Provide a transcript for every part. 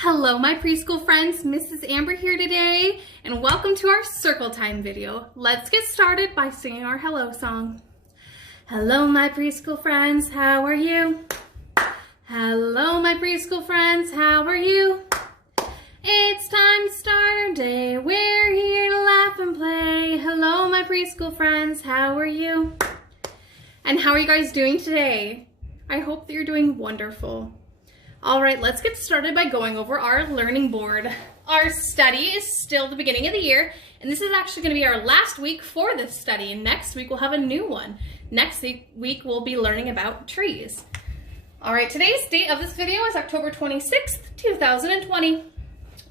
Hello my preschool friends, Mrs. Amber here today, and welcome to our circle time video. Let's get started by singing our hello song. Hello my preschool friends, how are you? Hello my preschool friends, how are you? It's time to start our day, we're here to laugh and play. Hello my preschool friends, how are you? And how are you guys doing today? I hope that you're doing wonderful. All right, let's get started by going over our learning board. Our study is still the beginning of the year, and this is actually going to be our last week for this study, and next week we'll have a new one. Next week we'll be learning about trees. All right, today's date of this video is October 26th, 2020.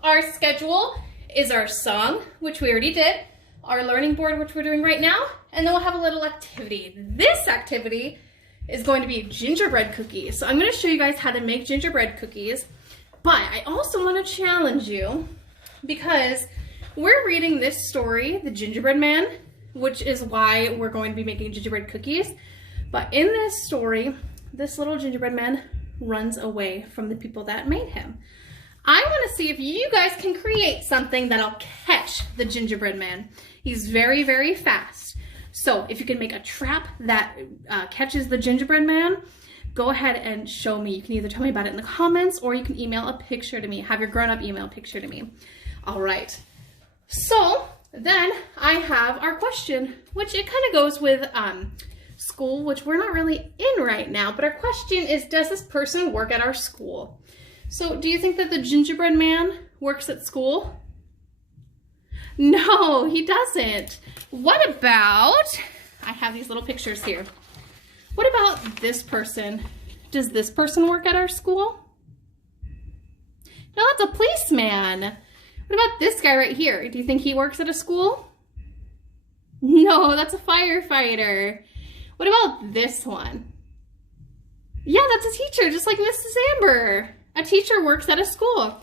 Our schedule is our song, which we already did, our learning board, which we're doing right now, and then we'll have a little activity. This activity is going to be gingerbread cookies. So I'm going to show you guys how to make gingerbread cookies, but I also want to challenge you because we're reading this story, The Gingerbread Man, which is why we're going to be making gingerbread cookies. But in this story, this little gingerbread man runs away from the people that made him. I want to see if you guys can create something that'll catch the gingerbread man. He's very, very fast. So if you can make a trap that catches the gingerbread man, go ahead and show me. You can either tell me about it in the comments or you can email a picture to me. Have your grown-up email a picture to me. All right. So then I have our question, which it kind of goes with school, which we're not really in right now. But our question is, does this person work at our school? So do you think that the gingerbread man works at school? No, he doesn't. What about, I have these little pictures here. What about this person? Does this person work at our school? No, that's a policeman. What about this guy right here? Do you think he works at a school? No, that's a firefighter. What about this one? Yeah, that's a teacher, just like Mrs. Amber. A teacher works at a school.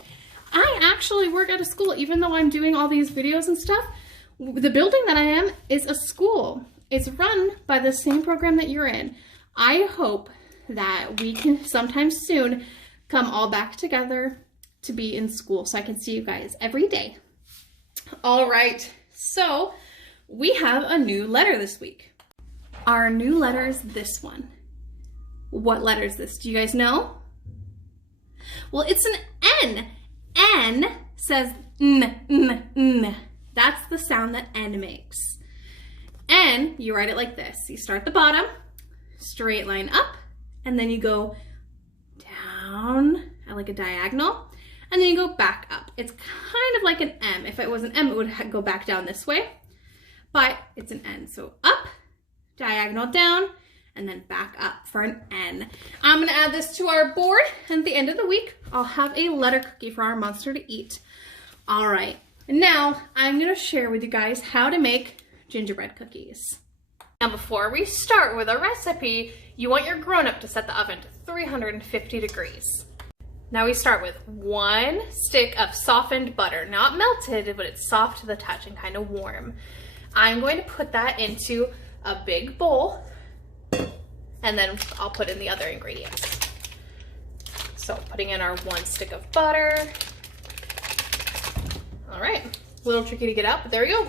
I actually work at a school, even though I'm doing all these videos and stuff. The building that I am is a school. It's run by the same program that you're in. I hope that we can sometime soon come all back together to be in school so I can see you guys every day. All right, so we have a new letter this week. Our new letter is this one. What letter is this? Do you guys know? Well, it's an N. N says n, n, n. That's the sound that N makes. N, you write it like this. You start at the bottom, straight line up, and then you go down at like a diagonal, and then you go back up. It's kind of like an M. If it was an M, it would go back down this way, but it's an N. So up, diagonal down, and then back up for an N. I'm gonna add this to our board, and at the end of the week, I'll have a letter cookie for our monster to eat. All right, now I'm gonna share with you guys how to make gingerbread cookies. Now before we start with a recipe, you want your grown-up to set the oven to 350 degrees. Now we start with 1 stick of softened butter, not melted, but it's soft to the touch and kind of warm. I'm going to put that into a big bowl, and then I'll put in the other ingredients. So putting in our 1 stick of butter. All right, a little tricky to get out, but there we go.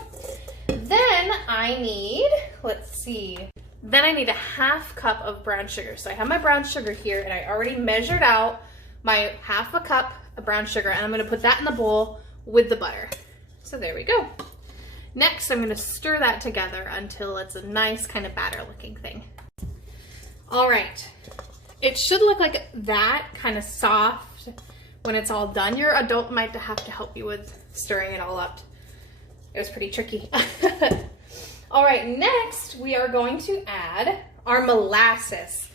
Then I need, let's see, then I need a 1/2 cup of brown sugar. So I have my brown sugar here, and I already measured out my 1/2 cup of brown sugar, and I'm gonna put that in the bowl with the butter. So there we go. Next, I'm gonna stir that together until it's a nice kind of batter looking thing. All right, it should look like that, kind of soft when it's all done. Your adult might have to help you with stirring it all up. It was pretty tricky. All right, next we are going to add our molasses.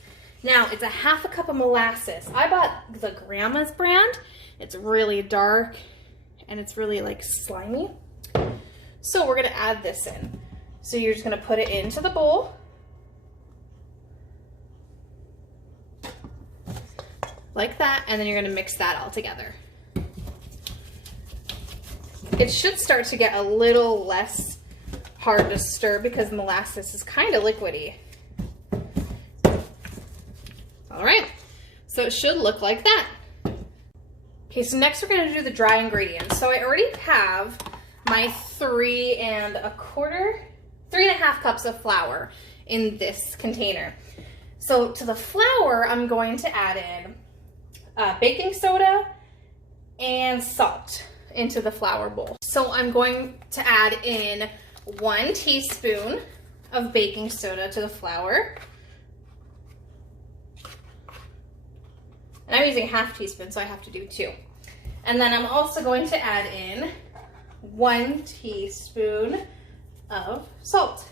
Now it's a 1/2 cup of molasses. I bought the Grandma's brand. It's really dark and it's really like slimy. So we're gonna add this in. So you're just gonna put it into the bowl. Like that, and then you're gonna mix that all together. It should start to get a little less hard to stir because molasses is kind of liquidy. All right, so it should look like that. Okay, so next we're gonna do the dry ingredients. So I already have my 3.5 cups of flour in this container. So to the flour, I'm going to add in baking soda and salt into the flour bowl. So I'm going to add in 1 teaspoon of baking soda to the flour. And I'm using 1/2 teaspoon, so I have to do 2. And then I'm also going to add in 1 teaspoon of salt.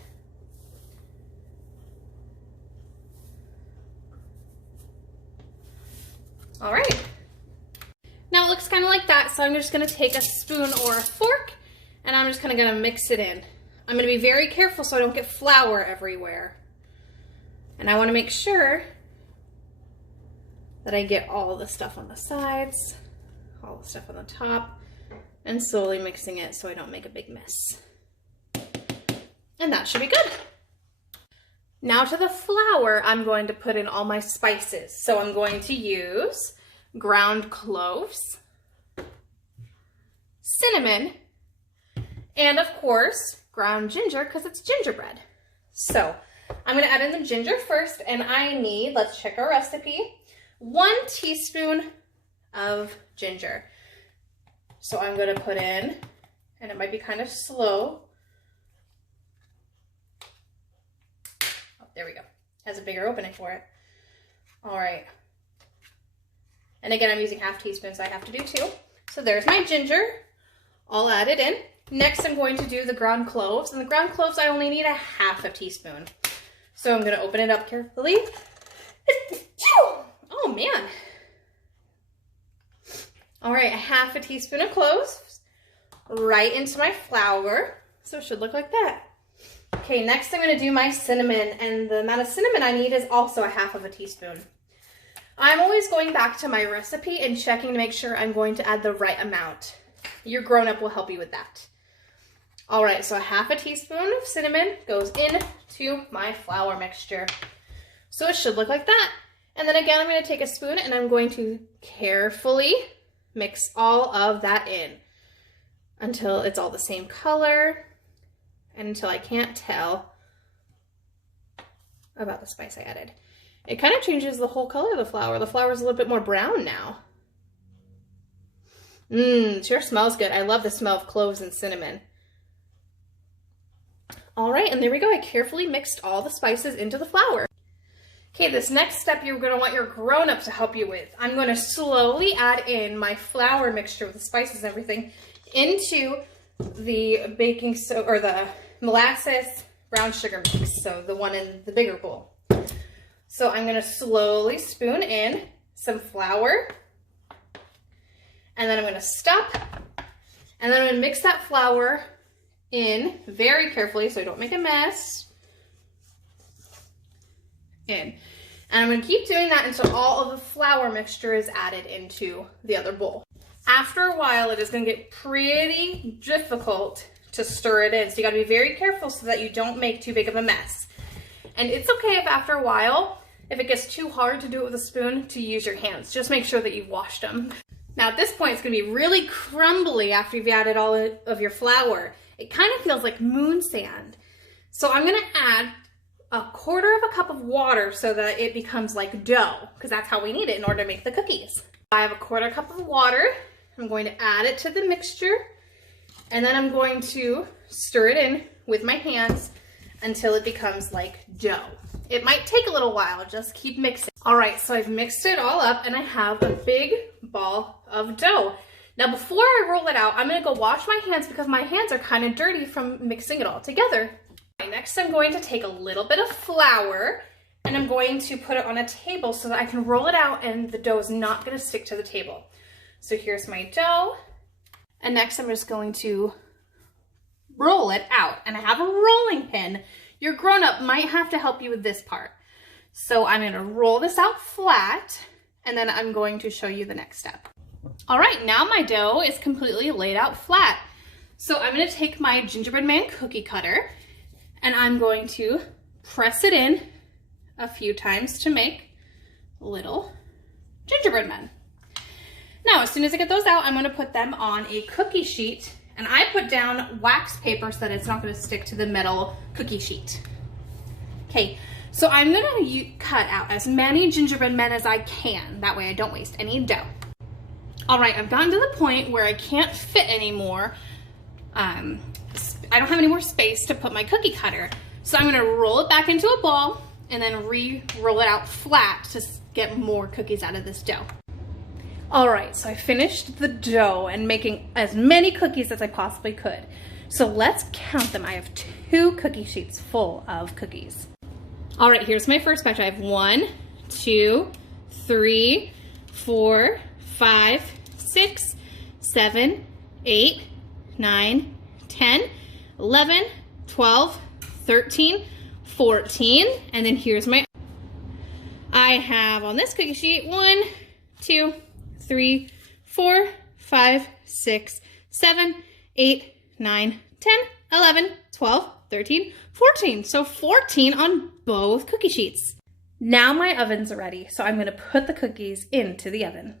All right. Now it looks kind of like that, so I'm just gonna take a spoon or a fork and I'm just gonna mix it in. I'm gonna be very careful so I don't get flour everywhere. And I wanna make sure that I get all the stuff on the sides, all the stuff on the top, and slowly mixing it so I don't make a big mess. And that should be good. Now to the flour, I'm going to put in all my spices. So I'm going to use ground cloves, cinnamon, and of course, ground ginger because it's gingerbread. So I'm gonna add in the ginger first, and I need, let's check our recipe, 1 teaspoon of ginger. So I'm gonna put in, and it might be kind of slow. Oh, there we go. Has a bigger opening for it. All right. And again, I'm using 1/2 teaspoon, so I have to do 2. So there's my ginger, all added in. Next, I'm going to do the ground cloves. And the ground cloves, I only need 1/2 teaspoon. So I'm gonna open it up carefully. Oh man. All right, 1/2 teaspoon of cloves right into my flour. So it should look like that. Okay, next I'm gonna do my cinnamon, and the amount of cinnamon I need is also 1/2 teaspoon. I'm always going back to my recipe and checking to make sure I'm going to add the right amount. Your grown-up will help you with that. All right, so 1/2 teaspoon of cinnamon goes into my flour mixture. So it should look like that. And then again, I'm gonna take a spoon and I'm going to carefully mix all of that in until it's all the same color and until I can't tell about the spice I added. It kind of changes the whole color of the flour. The flour is a little bit more brown now. Sure smells good. I love the smell of cloves and cinnamon. All right, and there we go. I carefully mixed all the spices into the flour. Okay, this next step you're gonna want your grown-up to help you with. I'm gonna slowly add in my flour mixture with the spices and everything into the baking soda, or the molasses brown sugar mix, so the one in the bigger bowl. So I'm gonna slowly spoon in some flour, and then I'm gonna stop, and then I'm gonna mix that flour in very carefully so I don't make a mess. And I'm gonna keep doing that until all of the flour mixture is added into the other bowl. After a while, it is gonna get pretty difficult to stir it in, so you gotta be very careful so that you don't make too big of a mess. And it's okay if after a while, if it gets too hard to do it with a spoon, to use your hands. Just make sure that you've washed them. Now at this point, it's gonna be really crumbly after you've added all of your flour. It kind of feels like moon sand. So I'm gonna add 1/4 cup of water so that it becomes like dough, because that's how we need it in order to make the cookies. I have 1/4 cup of water. I'm going to add it to the mixture, and then I'm going to stir it in with my hands until it becomes like dough. It might take a little while, just keep mixing. All right, so I've mixed it all up and I have a big ball of dough. Now before I roll it out, I'm gonna go wash my hands because my hands are kind of dirty from mixing it all together. Next, I'm going to take a little bit of flour and I'm going to put it on a table so that I can roll it out and the dough is not gonna stick to the table. So here's my dough. And next I'm just going to roll it out, and I have a rolling pin. Your grown-up might have to help you with this part. So I'm gonna roll this out flat, and then I'm going to show you the next step. All right, now my dough is completely laid out flat. So I'm gonna take my Gingerbread Man cookie cutter, and I'm going to press it in a few times to make little gingerbread men. Now, as soon as I get those out, I'm gonna put them on a cookie sheet, and I put down wax paper so that it's not gonna stick to the metal cookie sheet. Okay, so I'm gonna cut out as many gingerbread men as I can. That way I don't waste any dough. All right, I've gotten to the point where I can't fit anymore. I don't have any more space to put my cookie cutter. So I'm gonna roll it back into a ball and then re-roll it out flat to get more cookies out of this dough. All right, so I finished the dough and making as many cookies as I possibly could. So let's count them. I have 2 cookie sheets full of cookies. All right, here's my first batch. I have 1, 2, 3, 4, 5, 6, 7, 8, 9, 10, 11, 12, 13, 14, and then here's my, I have on this cookie sheet 1, 2, 3, 4, 5, 6, 7, 8, 9, 10, 11, 12, 13, 14. So 14 on both cookie sheets. Now my ovens are ready, so I'm gonna put the cookies into the oven.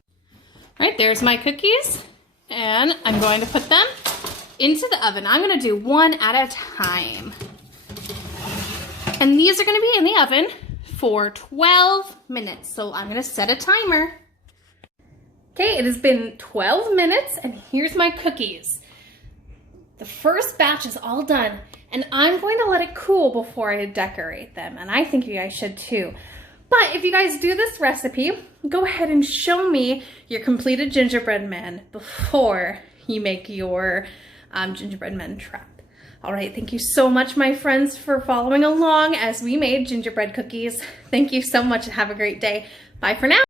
All right, there's my cookies, and I'm going to put them into the oven. I'm gonna do one at a time. And these are gonna be in the oven for 12 minutes. So I'm gonna set a timer. Okay, it has been 12 minutes and here's my cookies. The first batch is all done and I'm going to let it cool before I decorate them. And I think you guys should too. But if you guys do this recipe, go ahead and show me your completed gingerbread man before you make your gingerbread man trap. All right, thank you so much, my friends, for following along as we made gingerbread cookies. Thank you so much and have a great day. Bye for now.